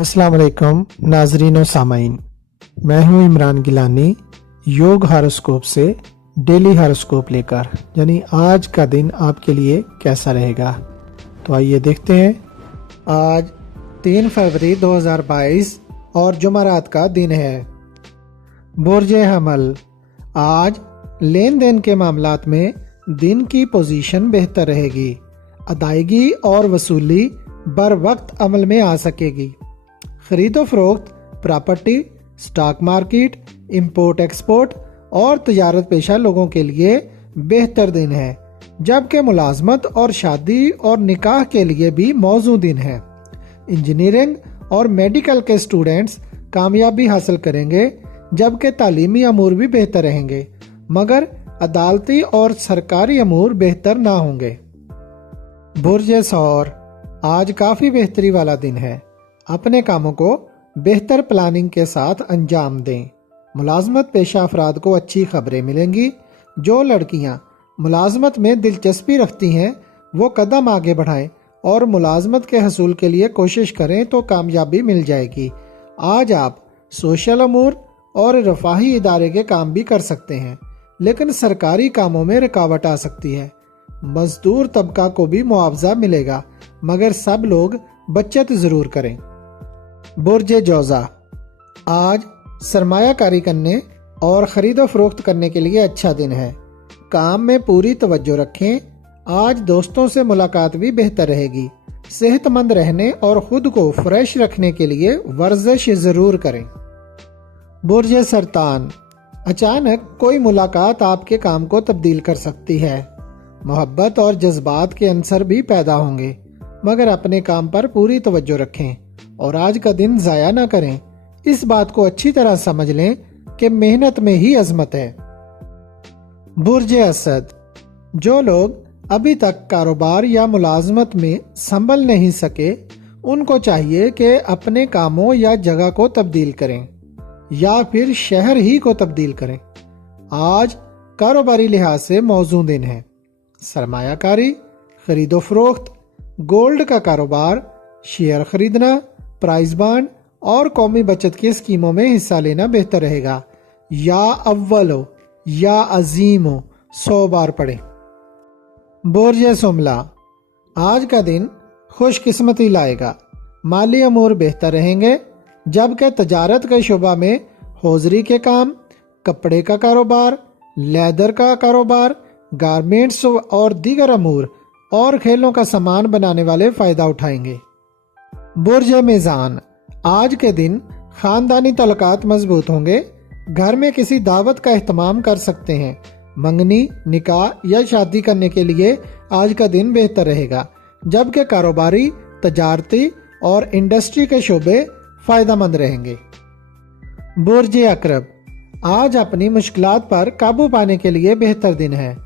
अस्सलाम वालेकुम नाजरीन और सामाइन, मैं हूं इमरान गिलानी योग हॉरोस्कोप से डेली हॉरोस्कोप लेकर, यानी आज का दिन आपके लिए कैसा रहेगा। तो आइए देखते हैं। आज 3 फरवरी 2022 और जुमेरात का दिन है। बुर्ज हमल, आज लेन देन के मामलात में दिन की पोजीशन बेहतर रहेगी। अदायगी और वसूली बर वक्त अमल में आ सकेगी। खरीदो फरोख्त, property, stock market, import export और तजारत पेशा लोगों के लिए बेहतर दिन है, जबकि मुलाजमत और शादी और निकाह के लिए भी मौजू दिन है। इंजीनियरिंग और मेडिकल के स्टूडेंट्स कामयाबी हासिल करेंगे, जबकि तालीमी अमूर भी बेहतर रहेंगे, मगर अदालती और सरकारी अमूर बेहतर ना होंगे। बुर्ज सौर, आज काफ़ी बेहतरी वाला दिन है। अपने कामों को बेहतर प्लानिंग के साथ अंजाम दें। मुलाजमत पेशा अफराद को अच्छी खबरें मिलेंगी। जो लड़कियां मुलाजमत में दिलचस्पी रखती हैं वो कदम आगे बढ़ाएं और मुलाजमत के हसूल के लिए कोशिश करें तो कामयाबी मिल जाएगी। आज आप सोशल अमूर और रफाही इदारे के काम भी कर सकते हैं, लेकिन सरकारी कामों में रुकावट आ सकती है। मजदूर तबका को भी मुआवजा मिलेगा, मगर सब लोग बचत जरूर करें। बुर्ज जौजा, आज सरमायाकारी करने और खरीदो फरोख्त करने के लिए अच्छा दिन है। काम में पूरी तवज्जो रखें। आज दोस्तों से मुलाकात भी बेहतर रहेगी। सेहतमंद रहने और खुद को फ्रेश रखने के लिए वर्जिश जरूर करें। बुर्ज सरतान, अचानक कोई मुलाकात आपके काम को तब्दील कर सकती है। मोहब्बत और जज्बात के अंसर भी पैदा होंगे, मगर अपने काम पर पूरी तवज्जो रखें और आज का दिन जाया ना करें। इस बात को अच्छी तरह समझ लें कि मेहनत में ही अजमत है। बुर्ज असद, जो लोग अभी तक कारोबार या मुलाजमत में संभल नहीं सके, उनको चाहिए कि अपने कामों या जगह को तब्दील करें या फिर शहर ही को तब्दील करें। आज कारोबारी लिहाज से मौजूद दिन है। सरमायाकारी, खरीदो फरोख्त, गोल्ड का कारोबार, शेयर खरीदना, प्राइज बांड और कौमी बचत की स्कीमों में हिस्सा लेना बेहतर रहेगा। या अव्वलो या अजीमो 100 बार पढ़ें। बुर्ज सुमला, आज का दिन खुशकिस्मती लाएगा। माली अमूर बेहतर रहेंगे, जबकि तजारत के शुबा में हौजरी के काम, कपड़े का कारोबार, लेदर का कारोबार, गारमेंट्स और दीगर अमूर और खेलों का सामान बनाने वाले फायदा उठाएंगे। बुर्ज मीज़ान, आज के दिन खानदानी तल्लुकात मजबूत होंगे। घर में किसी दावत का एहतमाम कर सकते हैं। मंगनी, निकाह या शादी करने के लिए आज का दिन बेहतर रहेगा, जबकि कारोबारी, तजारती और इंडस्ट्री के शोबे फायदेमंद रहेंगे। बुर्ज अकरब, आज अपनी मुश्किलात पर काबू पाने के लिए बेहतर दिन है,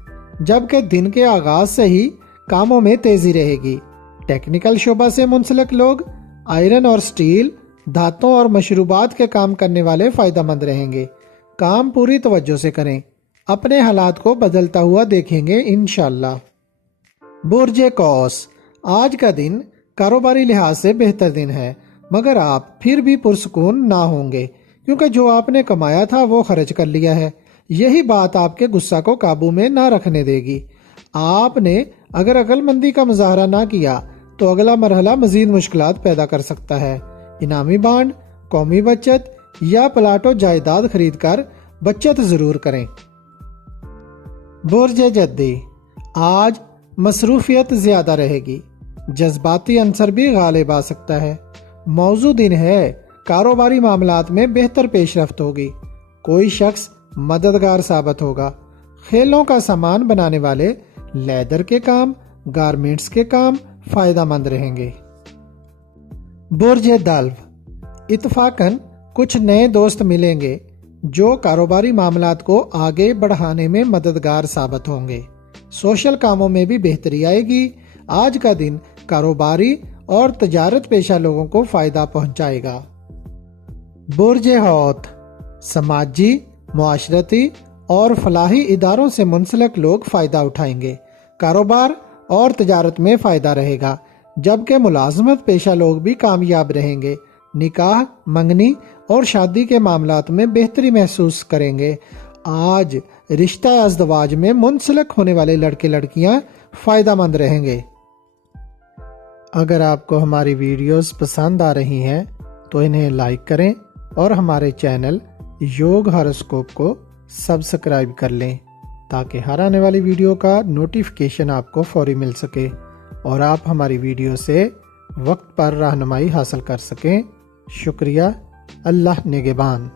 जबकि दिन के आगाज से ही कामों में तेजी रहेगी। टेक्निकल शोबा से मुंसलिक लोग, आयरन और स्टील, धातों और मशरूबात के काम करने वाले फायदेमंद रहेंगे। काम पूरी तवज्जो से करें। अपने हालात को बदलता हुआ देखेंगे इंशाअल्लाह। बुर्ज कौस, आज का दिन कारोबारी लिहाज से बेहतर दिन है, मगर आप फिर भी पुरसुकून ना होंगे, क्योंकि जो आपने कमाया था वो खर्च कर लिया है। यही बात आपके गुस्सा को काबू में ना रखने देगी। आपने अगर अक्लमंदी का मुजाहरा ना किया तो अगला मरहला मजीद मुश्किलात पैदा कर सकता है। इनामी बांड, कौमी बचत या प्लाटो जायदाद खरीद कर बचत जरूर करें। बुर्ज जद्दी, आज मसरूफियत ज्यादा रहेगी। जज्बाती अंसर भी गालिब आ सकता है। मौजू दिन है। कारोबारी मामलात में बेहतर पेशरफ्त होगी। कोई शख्स मददगार साबित होगा। खेलों का सामान बनाने वाले, लेदर के काम, गारमेंट्स के काम फायदेमंद रहेंगे। बुर्ज दल्व, इत्फाकन कुछ नए दोस्त मिलेंगे जो कारोबारी मामलात को आगे बढ़ाने में मददगार साबित होंगे। सोशल कामों में भी बेहतरी आएगी। आज का दिन कारोबारी और तजारत पेशा लोगों को फायदा पहुंचाएगा। बुर्ज हौत, समाजी, मुआशरती और फलाही इदारों से मुंसलिक लोग फायदा उठाएंगे। कारोबार और तजारत में फायदा रहेगा, जबकि मुलाजमत पेशा लोग भी कामयाब रहेंगे, نکاح، منگنی اور شادی کے معاملات میں بہتری محسوس کریں گے۔ آج رشتہ ازدواج میں منسلک ہونے والے لڑکے لڑکیاں فائدہ مند رہیں گے۔ اگر آپ کو ہماری ویڈیوز پسند آ رہی ہیں تو انہیں لائک کریں اور ہمارے چینل یوگ ہاروسکوپ کو سبسکرائب کر لیں تاکہ ہر آنے والی ویڈیو کا نوٹیفیکیشن آپ کو فوری مل سکے اور آپ ہماری ویڈیو سے وقت پر رہنمائی حاصل کر سکیں۔ شکریہ۔ اللہ نگہبان۔